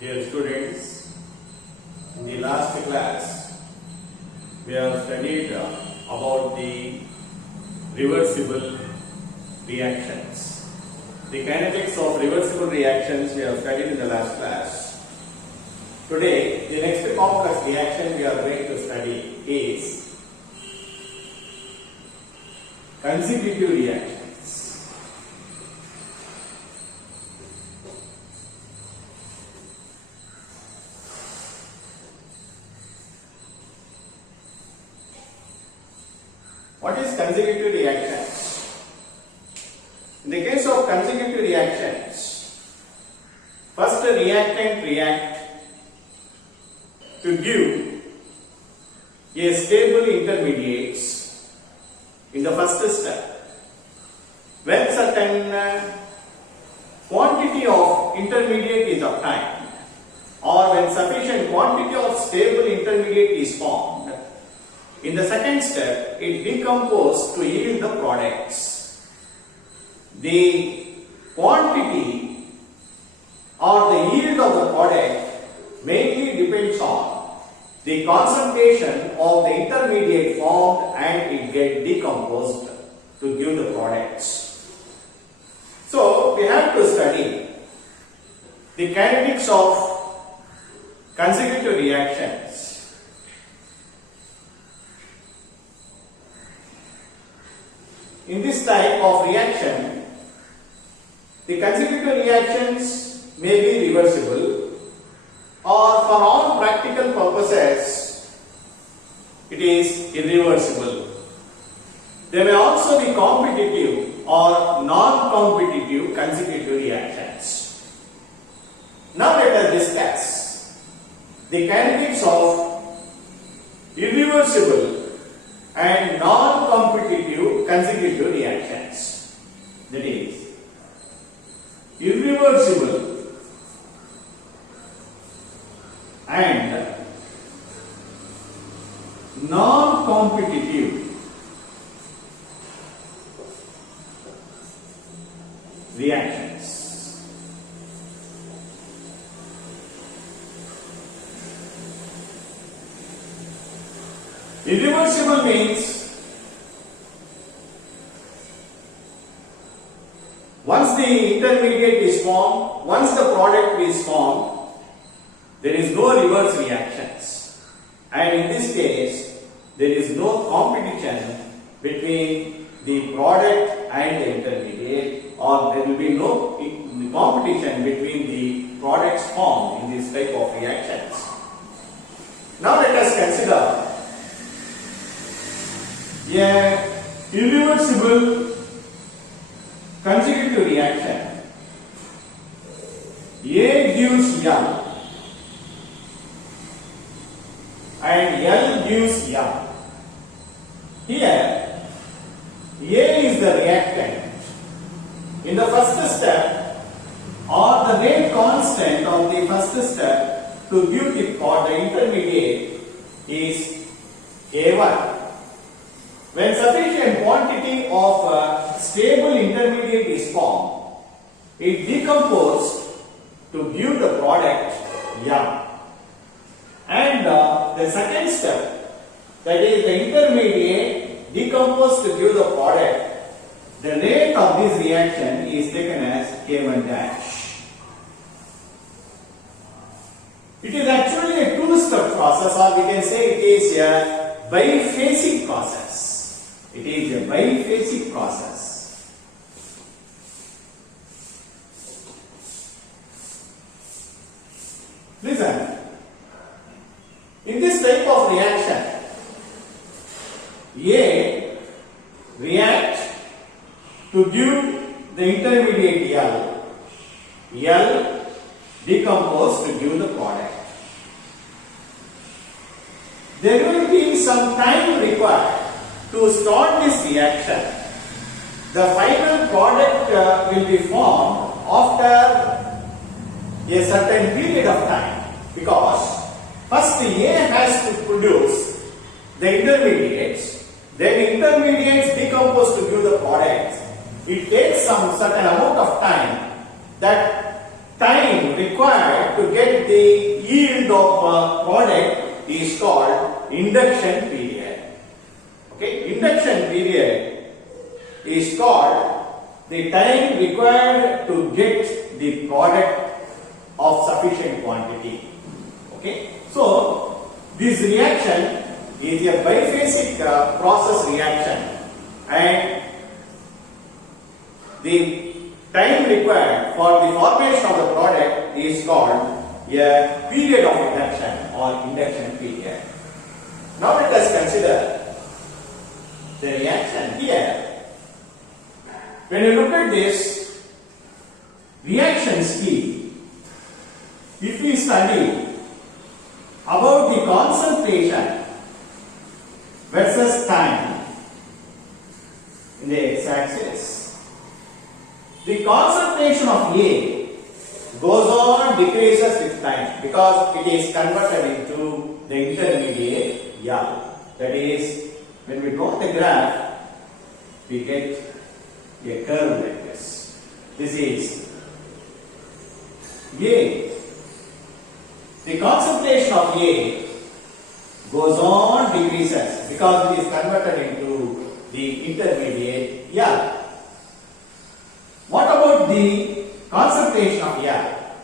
Dear students, in the last class we have studied about the reversible reactions. The kinetics of reversible reactions we have studied in the last class. Today, the next complex reaction we are going to study is consecutive reactions. What is consecutive reactions? In the case of consecutive reactions, first a reactant react to give a stable intermediates in the first step. When certain quantity of intermediate is obtained or when sufficient quantity of stable intermediate is formed, in the second step, it decomposes to yield the products. The quantity or the yield of the product mainly depends on the concentration of the intermediate formed and it gets decomposed to give the products. So, we have to study the kinetics of consecutive reactions. In this type of reaction, the consecutive reactions may be reversible or for all practical purposes, it is irreversible. They may also be competitive or non-competitive consecutive reactions. Now let us discuss the kinetics of irreversible and non-competitive consecutive reactions. That is, irreversible and non-competitive reactions. Irreversible means once the intermediate is formed, once the product is formed, there is no reverse reactions. And in this case, there is no competition between the product and the intermediate, or there will be no competition between the products formed in this type of reactions. Now let us consider a irreversible consecutive reaction. A gives L and L gives M. Here, A is the reactant. In the first step, or the rate constant of the first step to give the intermediate is A1. When sufficient quantity of stable intermediate is formed, it decomposes to give the product M. And the second step, that is the intermediate decomposes to give the product, the rate of this reaction is taken as K1 dash. It is actually a two-step process, or we can say it is a biphasic process. It is a biphasic process. Listen, in this type of reaction, A reacts to give the intermediate L, L decomposes to give the product. There will be some time required to start this reaction. The final product will be formed after a certain period of time, because first A has to produce the intermediates, then intermediates decompose to give the products. It takes some certain amount of time. That time required to get the yield of product is called induction period. Okay, induction period is called the time required to get the product of sufficient quantity. Okay, so this reaction is a biphasic process reaction, and the time required for the formation of the product is called a period of induction or induction period. Now let us consider the reaction here. When you look at this reaction speed, if we study about the concentration versus time in the x-axis, the concentration of A goes on decreases with time because it is converted into the intermediate L. That is, when we draw the graph, we get a curve like this. This is A. The concentration of A goes on decreases because it is converted into the intermediate L. What about the concentration of L?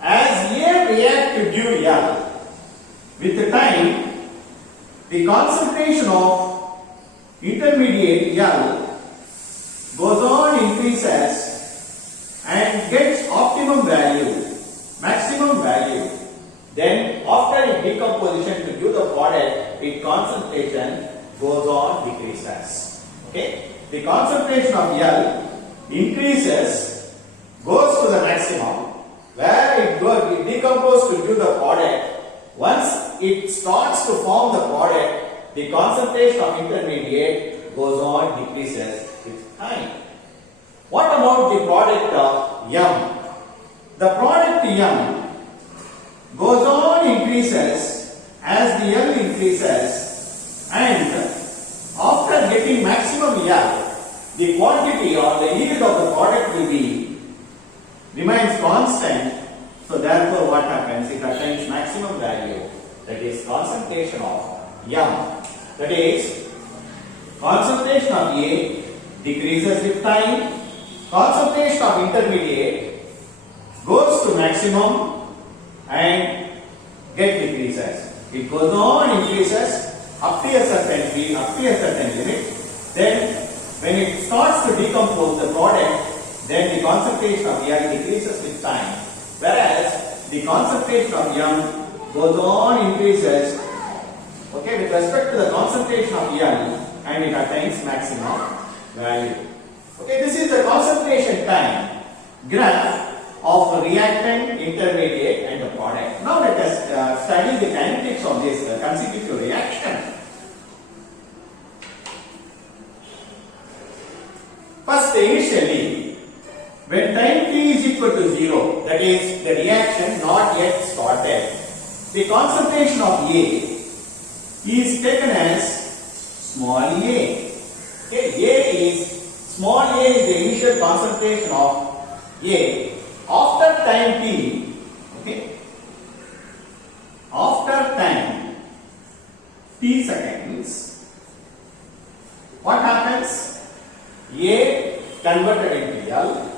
As A reacts to give L, with the time, the concentration of intermediate L goes on increases and gets optimum value, maximum value. Then after decomposition to give the product, its concentration goes on decreases. Okay? The concentration of L increases, goes to the maximum, where it decomposes to give the product. Once it starts to form the product, the concentration of intermediate goes on decreases with time. What about the product of M? The product M goes on increases as the L increases, and after getting maximum L, the quantity or the yield of the product will be remains constant. So therefore what happens? It attains maximum value, that is concentration of M. That is, concentration of A decreases with time, concentration of intermediate goes to maximum and get decreases. It goes on increases up to a certain speed, up to a certain limit. Then when it starts to decompose the product, then the concentration of L decreases with time, whereas the concentration of M goes on increases, okay, with respect to the concentration of L, and it attains maximum value. Okay, this is the concentration time graph of reactant, intermediate and the product. Now let us study the kinetics of this consecutive reaction. First, initially, when time t is equal to 0, that is the reaction not yet started, the concentration of A is taken as small a. Okay, small a is the initial concentration of A. After time t, okay, after time t seconds, what happens? A converted into L,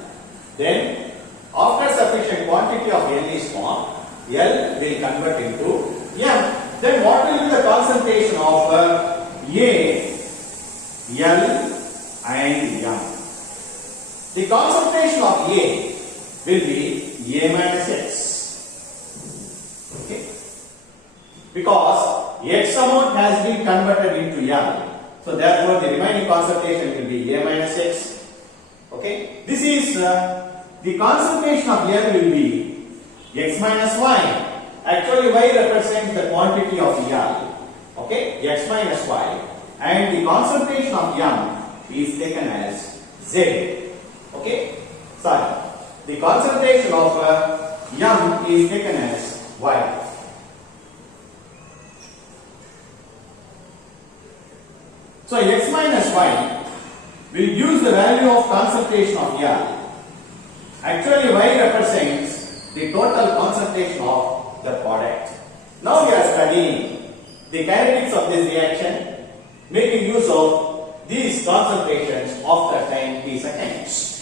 then after sufficient quantity of L is formed, L will convert into M. Then what will be the concentration of A, L and M? The concentration of A will be A minus X. Okay? Because X amount has been converted into L. So therefore the remaining concentration will be A minus X. Okay? This is the concentration of L will be X minus Y. Actually Y represents the quantity of L. Okay? X minus Y. And the concentration of M is taken as Z. Okay? Sorry. The concentration of M is taken as Y. So X minus Y will use the value of concentration of L. Actually Y represents the total concentration of the product. Now we are studying the kinetics of this reaction, making use of these concentrations after time t seconds.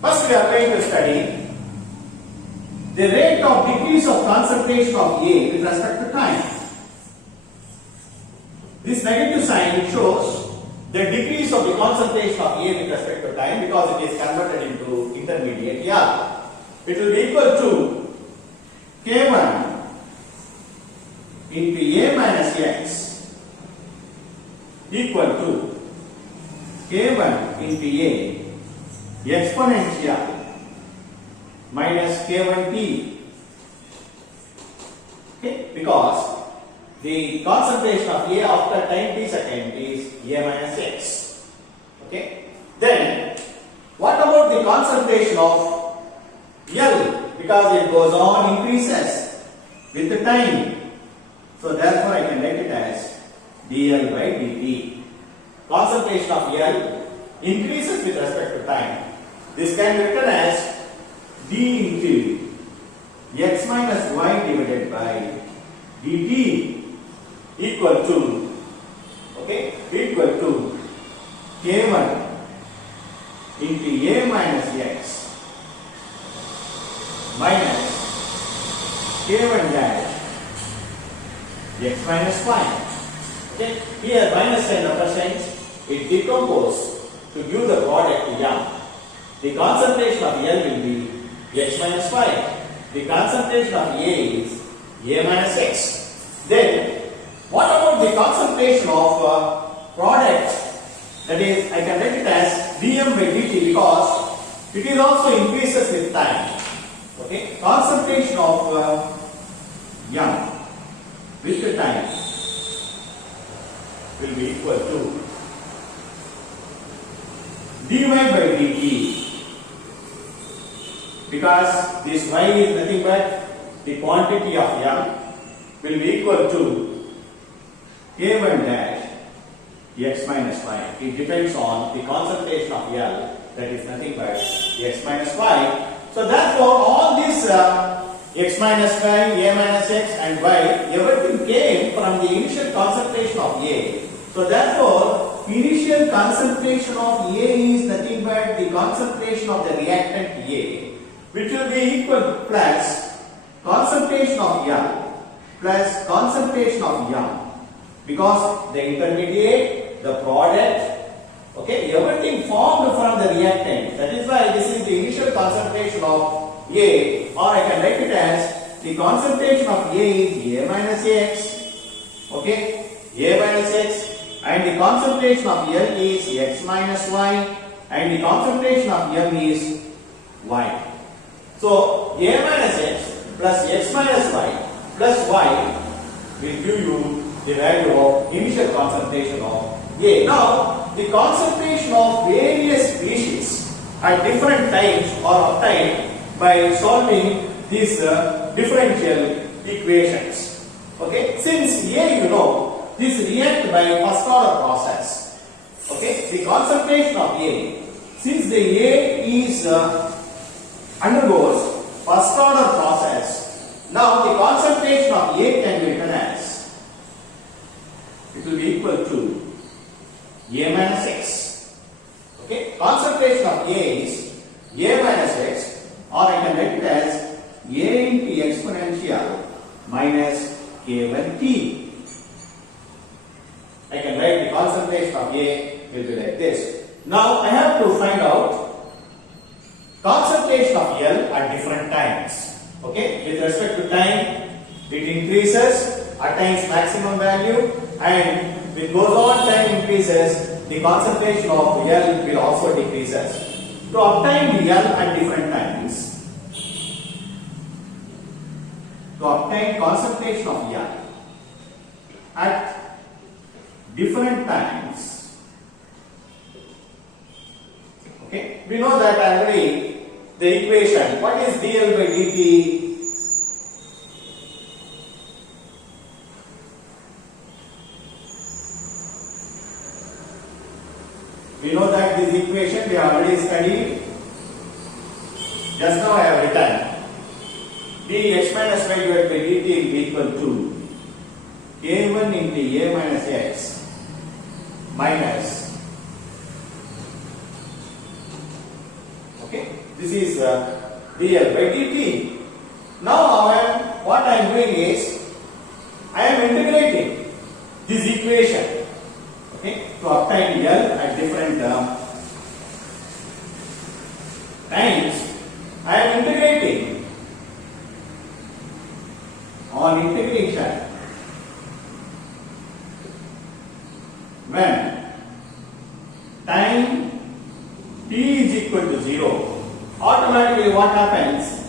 First we are going to study the rate of decrease of concentration of A with respect to time. This negative sign shows the decrease of the concentration of A with respect to time because it is converted into intermediate L. It will be equal to K1 into A minus X equal to K1 into A exponential minus K1T. Okay, because the concentration of A after time t second is A minus X. Okay, then what about the concentration of L? Because it goes on increases with the time. So therefore I can write it as dL by dt. Concentration of L increases with respect to time. This can be written as d into x minus y divided by dt equal to K1 into A minus X minus K1 dash X minus Y. Okay, here minus sign represents it decomposes to give the product M. The concentration of L will be X minus Y. The concentration of A is A minus X. Then what about the concentration of product? That is, I can write it as dm by dt because it is also increases with time. Okay, concentration of M with the time will be equal to dy by dt because this y is nothing but the quantity of M will be equal to K1 dash X minus Y. It depends on the concentration of L, that is nothing but X minus Y. So therefore all these X minus Y, A minus X and Y, everything came from the initial concentration of A. So therefore initial concentration of A is nothing but the concentration of the reactant A, which will be equal to plus concentration of L plus concentration of M. Because the intermediate, the product, okay, everything formed from the reactant. That is why this is the initial concentration of A, or I can write it as the concentration of A is A minus X, okay, A minus X, and the concentration of L is X minus Y, and the concentration of M is Y. So A minus X plus X minus Y plus Y will give you the value of initial concentration of A. Now, the concentration of various species at different times are obtained by solving these differential equations. Okay, since A, you know, this react by first order process. Okay, the concentration of A, since the A is undergoes first order process, now the concentration of A can be written as it will be equal to A minus X. Okay, concentration of A is A minus X, or I can write it as A into exponential minus K1T. I can write the concentration of A will be like this. Now I have to find out concentration of L at different times. Okay, with respect to time, it increases, attains maximum value, and with goes on time increases, the concentration of L will also decreases. To obtain the L at different times, to obtain concentration of L at different times, okay, we know that already the equation, what is dL by dt? We know that this equation we have already studied. Just now I have written dx minus y divided by dt will be equal to k1 into a minus x minus, okay, this is dl by dt. Now what I am doing is I am integrating this equation, okay, to obtain L at different times. I am integrating. On integration, when time t is equal to 0, automatically what happens?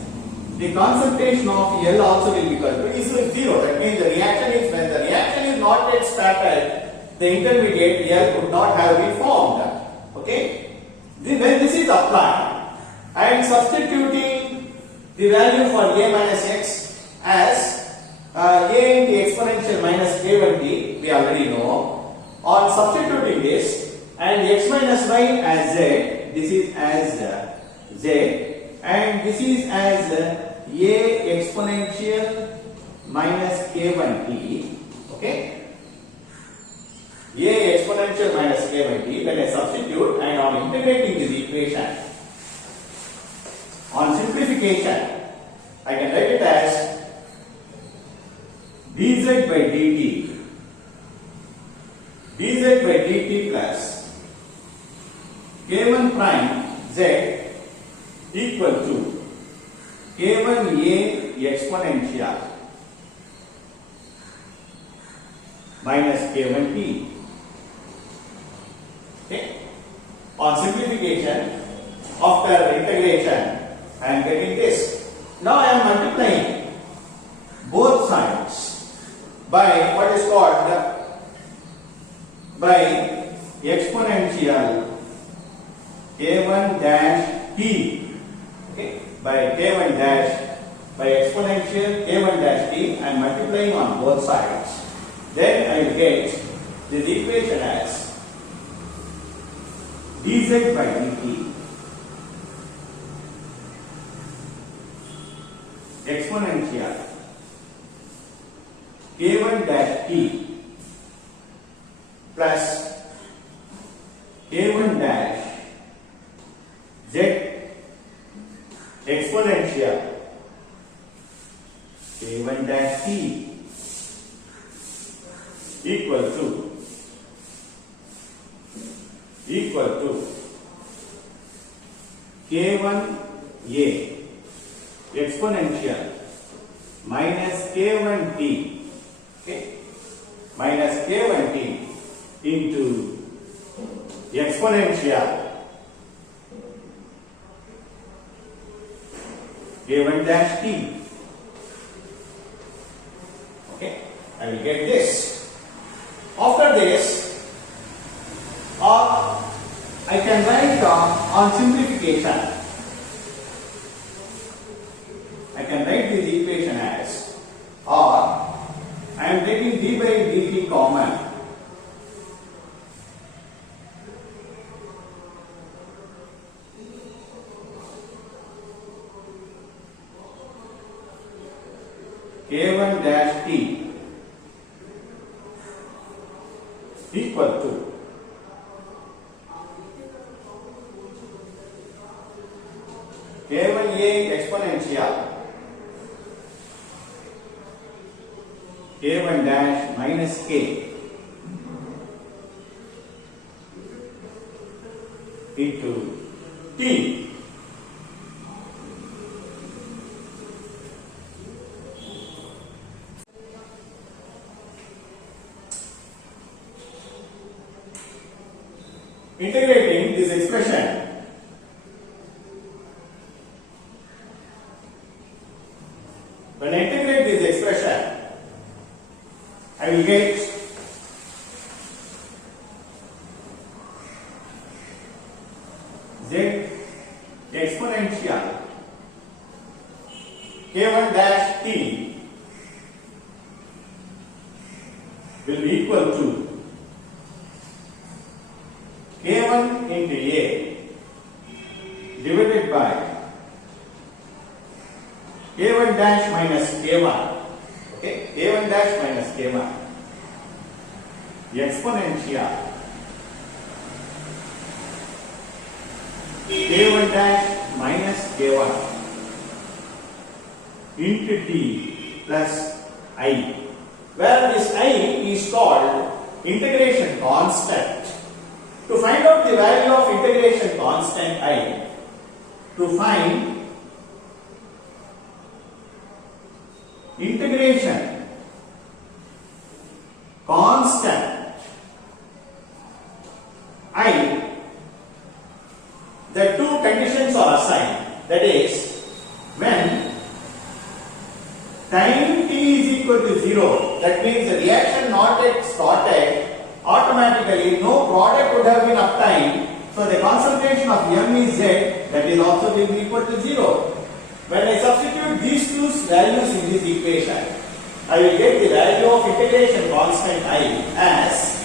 The concentration of L also will be equal to 0. That means the reaction is, when the reaction is not yet started, the intermediate L could not have been formed. Okay? When this is applied, I am substituting the value for a minus x as a into exponential minus k1t, we already know. On substituting this, and x minus y as z, this is as z, and this is as a exponential minus k1t, okay? A exponential minus k1t, when I substitute and on integrating this equation, on simplification, I can write it as dz by dt, dz by dt plus k1 prime z equal to k1a exponential minus k1t. Okay? On simplification, after integration, I am getting this. Now I am multiplying both sides by what is called by exponential k1 dash t. Okay, by k1 dash, by exponential k1 dash t, I am multiplying on both sides. Then I will get this equation as dz by dt exponential k1 dash t plus k1 dash z exponential k1 dash t equal to k1a exponential minus k1t, okay, minus k1t into exponential k1 dash t. Okay, I will get this. After this, I can write on simplification. I can write this equation as, or I am taking d by dt common. K1 dash t equal to k1a exponential k1 dash minus k into t. Integrating this expression, when I integrate this expression, I will get z exponential k1 dash t will be equal to k1 into a divided by k1 dash minus k1. Okay, k1 dash minus k1 exponential k1 dash minus k1 into t plus I, where this I is called integration constant. To find out the value of integration constant I, to find integration constant I, the two conditions are assigned. That is, when time t is equal to 0, that means the reaction not yet started, automatically no product would have been obtained. So the concentration of m is z, that is also will be equal to 0. When I substitute these two values in this equation, I will get the value of integration constant I as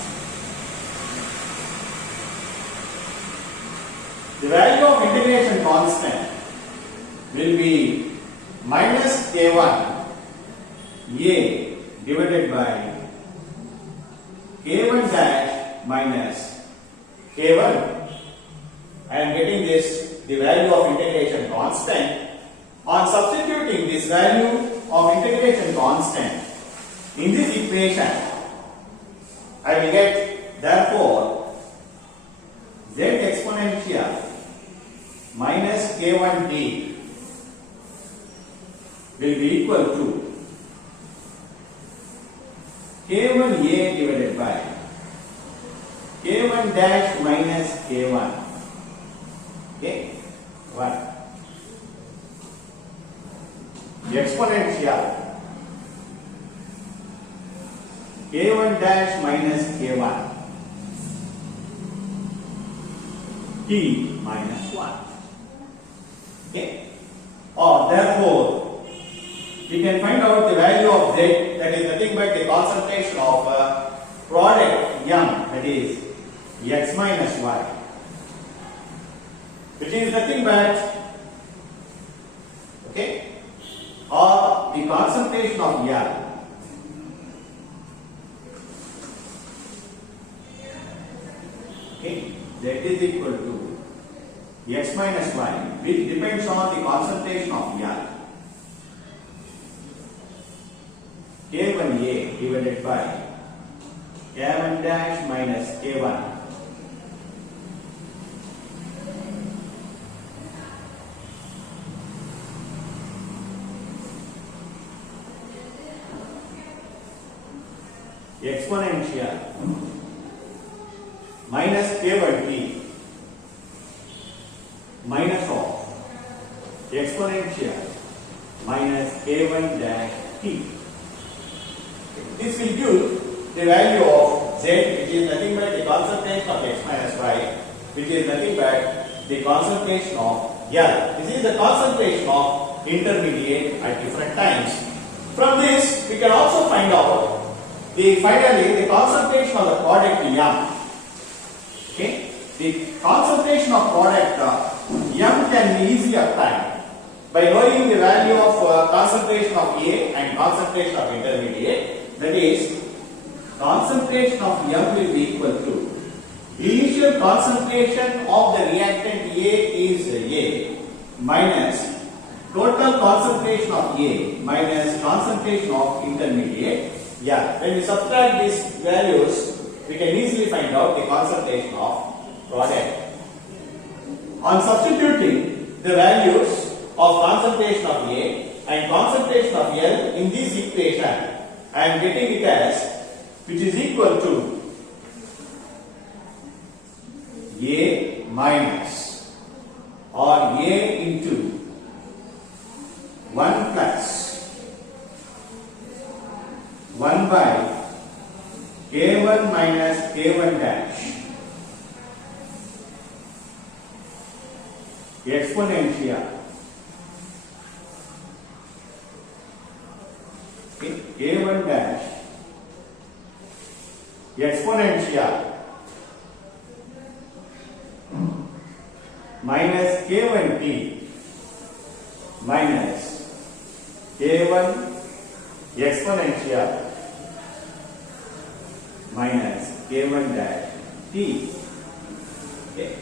the value of integration constant will be minus k1 a divided by k1 dash minus k1. I am getting this, the value of integration constant. On substituting this value of integration constant in this equation, I will get, therefore, z exponential minus k1t will be equal to k1a divided by k1 dash minus k1. Okay, 1 exponential k1 dash minus k1 t minus 1. Okay, or therefore we can find out the value of z, that is nothing but the concentration of product m, that is x minus y, which is nothing but, okay, or the concentration of L. Okay, z is equal to x minus y, which depends on the concentration of L. k1a divided by k1 dash minus k1 exponential minus k1t minus of exponential minus k1 dash t. This will give the value of z, which is nothing but the concentration of x minus y, which is nothing but the concentration of L. This is the concentration of intermediate at different times. From this, we can also find out finally the concentration of the product M. Okay, the concentration of product M can be easily obtained by knowing the value of concentration of A and concentration of intermediate. That is, concentration of M will be equal to initial concentration of the reactant A is A minus total concentration of A minus concentration of intermediate. Yeah, when we subtract these values, we can easily find out the concentration of product. On substituting the values of concentration of A and concentration of L in this equation, I am getting it as, which is equal to A minus or A into 1 plus 1 by k1 minus k1 dash exponential k1 dash exponential minus k1t minus K1 exponential minus K1 dash T. Okay.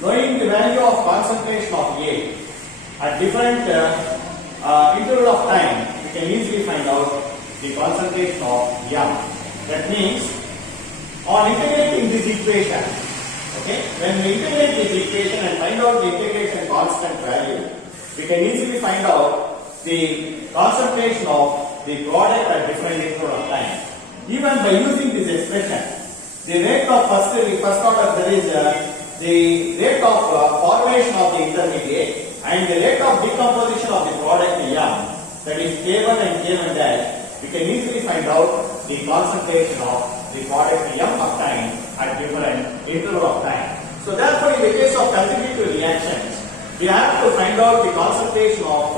Knowing the value of concentration of A at different interval of time, we can easily find out the concentration of M. That means, on integrating this equation, okay, when we integrate this equation and find out the integration constant value, we can easily find out the concentration of the product at different interval of time. Even by using this expression, the rate of first order, that is the rate of formation of the intermediate and the rate of decomposition of the product M, that is K1 and K1 dash, we can easily find out the concentration of the product M of time at different interval of time. So therefore, in the case of contributive reactions, we have to find out the concentration of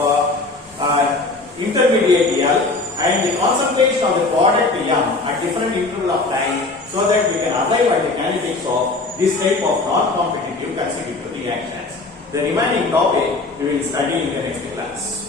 intermediate L and the concentration of the product M at different interval of time, so that we can arrive at the kinetics of this type of non-competitive constitutive reactions. The remaining topic we will study in the next class.